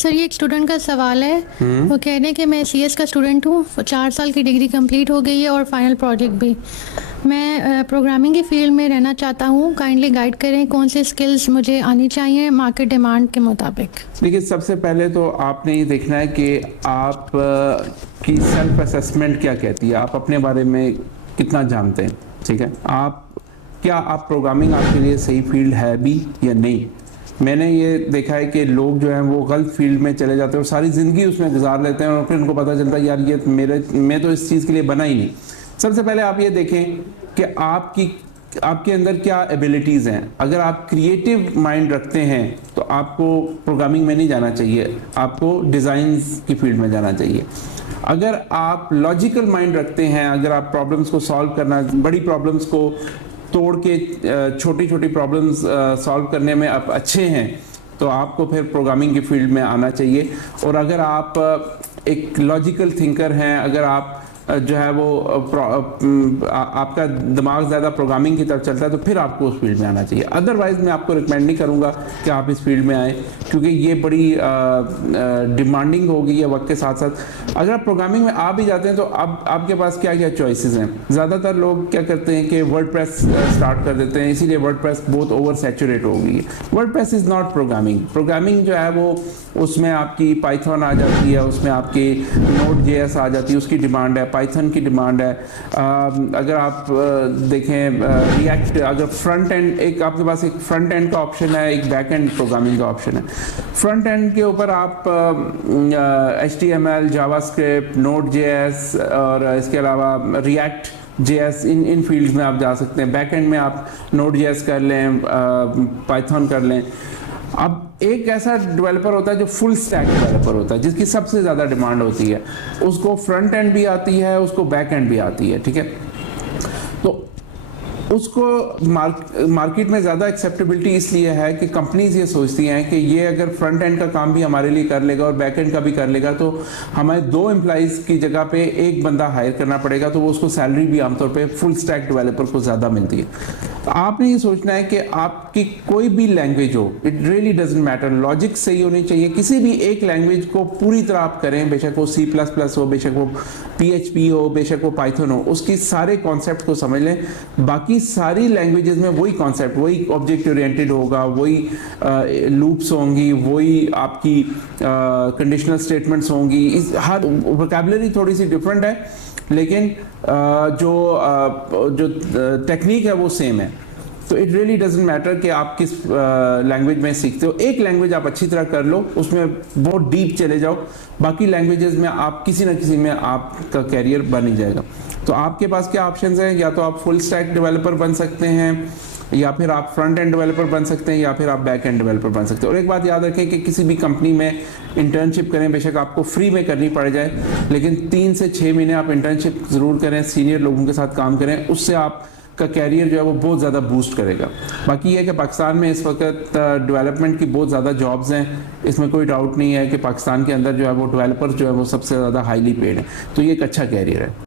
Sir ये एक student का सवाल है। वो कह रहे हैं कि मैं सीएस का स्टूडेंट हूँ, 4 साल की डिग्री कंप्लीट हो गई है और फाइनल प्रोजेक्ट भी। मैं प्रोग्रामिंग की फील्ड में रहना चाहता हूँ। काइंडली गाइड करें कौन से स्किल्स मुझे आनी चाहिए मार्केट डिमांड के मुताबिक। देखिए, सबसे पहले तो आपने ये देखना है कि आप की सेल्फ असेसमेंट क्या कहती है, आप अपने बारे में कितना जानते हैं। ठीक है, आप प्रोग्रामिंग आपके लिए सही फील्ड है भी या नहीं। मैंने ये देखा है कि लोग जो हैं वो गलत फील्ड में चले जाते हैं और सारी ज़िंदगी उसमें गुजार लेते हैं और फिर उनको पता चलता है यार ये मैं तो इस चीज़ के लिए बना ही नहीं। सबसे पहले आप ये देखें कि आपके अंदर क्या एबिलिटीज़ हैं। अगर आप क्रिएटिव माइंड रखते हैं तो आपको प्रोग्रामिंग में नहीं जाना चाहिए, आपको डिज़ाइंस की फील्ड में जाना चाहिए। अगर आप लॉजिकल माइंड रखते हैं, अगर आप प्रॉब्लम्स को सॉल्व करना, बड़ी प्रॉब्लम्स को तोड़ के छोटी छोटी प्रॉब्लम्स सॉल्व करने में आप अच्छे हैं, तो आपको फिर प्रोग्रामिंग की फील्ड में आना चाहिए। और अगर आप एक लॉजिकल थिंकर हैं, अगर आप जो है वो आपका दिमाग ज़्यादा प्रोग्रामिंग की तरफ चलता है, तो फिर आपको उस फील्ड में आना चाहिए। अदरवाइज़ मैं आपको रिकमेंड नहीं करूँगा कि आप इस फील्ड में आएँ, क्योंकि ये बड़ी डिमांडिंग हो गई है वक्त के साथ साथ। अगर आप प्रोग्रामिंग में आ भी जाते हैं तो अब आपके पास क्या क्या चॉइसेस हैं। ज़्यादातर लोग क्या करते हैं कि वर्डप्रेस स्टार्ट कर देते हैं, इसीलिए वर्डप्रेस बहुत ओवर सैचुरेट हो गई है। WordPress is not programming. Programming जो है वो उसमें आपकी पाइथन आ जाती है, उसमें आपकी Node.js आ जाती है, उसकी डिमांड है, पाइथन की डिमांड है। अगर आप देखें रिएक्ट, अगर फ्रंट एंड, एक आपके पास एक फ्रंट एंड का ऑप्शन है, एक बैक एंड प्रोग्रामिंग का ऑप्शन है। फ्रंट एंड के ऊपर आप HTML, जावास्क्रिप्ट, Node.js और इसके अलावा रिएक्ट JS इन फील्ड्स में आप जा सकते हैं। बैक एंड में आप Node.js कर लें, पाइथन कर लें। अब एक ऐसा डेवलपर होता है जो फुल स्टैक डेवलपर होता है, जिसकी सबसे ज़्यादा डिमांड होती है। उसको फ्रंट एंड भी आती है, उसको बैक एंड भी आती है। ठीक है, तो उसको मार्केट में ज़्यादा एक्सेप्टेबिलिटी इसलिए है कि कंपनीज ये सोचती हैं कि ये अगर फ्रंट एंड का काम भी हमारे लिए कर लेगा और बैक एंड का भी कर लेगा, तो हमें 2 एम्प्लॉइज़ की जगह पे एक बंदा हायर करना पड़ेगा, तो वो उसको सैलरी भी आमतौर पे फुल स्टैक डेवलपर को ज़्यादा मिलती है। तो आपने ये सोचना है कि आपकी कोई भी लैंग्वेज हो, it really doesn't matter, logic सही होनी चाहिए। किसी भी एक लैंग्वेज को पूरी तरह आप करें, बेशक वो C++ हो, बेशक वो PHP हो, बेशक वो पाइथन हो, उसकी सारे कॉन्सेप्ट को समझ लें। बाकी सारी लैंग्वेजेस में वही कॉन्सेप्ट, वही ऑब्जेक्ट ओरिएंटेड होगा, वही लूप्स होंगी, वही आपकी कंडीशनल स्टेटमेंट्स होंगी। इस हर वोकैबुलरी थोड़ी सी डिफरेंट है, लेकिन जो टेक्निक है वो सेम है। तो इट रियली डजंट मैटर कि आप किस लैंग्वेज में सीखते हो। एक लैंग्वेज आप अच्छी तरह कर लो, उसमें बहुत डीप चले जाओ, बाकी लैंग्वेजेस में आप किसी न किसी में आपका कैरियर बन ही जाएगा। तो आपके पास क्या ऑप्शंस हैं, या तो आप फुल स्टैक डेवलपर बन सकते हैं, या फिर आप फ्रंट एंड डेवलपर बन सकते हैं, या फिर आप बैक एंड डेवलपर बन सकते हैं। और एक बात याद रखें कि किसी भी कंपनी में इंटर्नशिप करें, बेशक आपको फ्री में करनी पड़ जाए, लेकिन 3 से 6 महीने आप इंटर्नशिप ज़रूर करें, सीनियर लोगों के साथ काम करें, उससे आपका कैरियर जो है वो बहुत ज़्यादा बूस्ट करेगा। बाकी ये है कि पाकिस्तान में इस वक्त डेवलपमेंट की बहुत ज़्यादा जॉब्स हैं, इसमें कोई डाउट नहीं है कि पाकिस्तान के अंदर जो है वो डेवलपर्स जो है वो सबसे ज़्यादा हाईली पेड हैं, तो ये एक अच्छा कैरियर है।